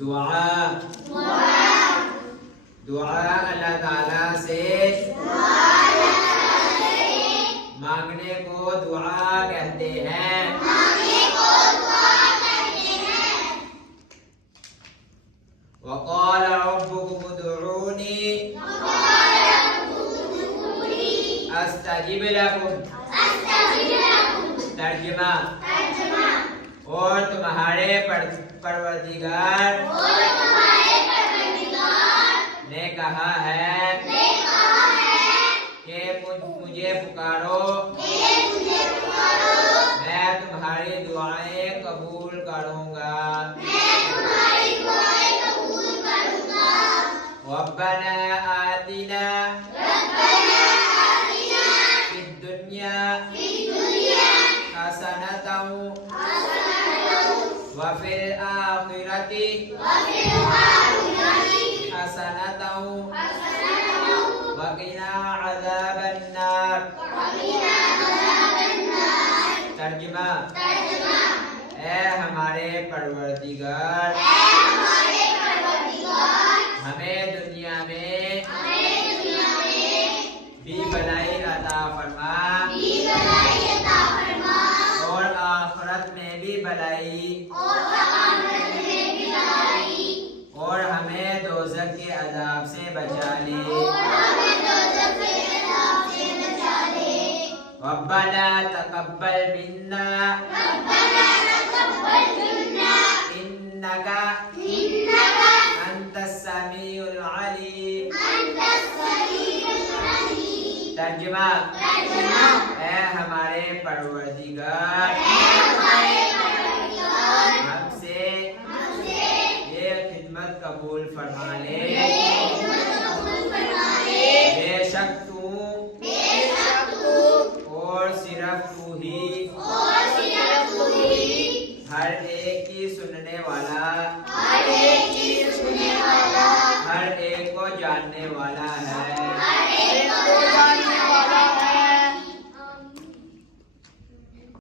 دعا اللہ تعالیٰ سے مانگنے کو دعا کہتے ہیں۔ وقال ربكم ادعوني استجب لكم۔ ترجمہ، اور تمہارے پروردگار نے کہا ہے کہ مجھے پکارو، میں تمہاری دعائیں قبول کروں گا۔ ربنا آتنا فی الدنیا حسنة وفی الآخرة حسنة وقنا عذاب النار۔ ترجمہ، اے ہمارے پروردگار، ہمیں دنیا میں بھی بھلائی عطا فرما اور آخرت میں بھی بھلائی، اور ہمیں دوزخ کے عذاب سے بچا لے۔ ربنا تقبل منا انک انت السمیع العلیم۔ ترجمہ، اے ہمارے پروردگار، ہم سے یہ خدمت قبول فرما لے، بے شک تو اور صرف تو ہی ہر ایک کی سننے والا، ہر ایک کو جاننے والا ہے۔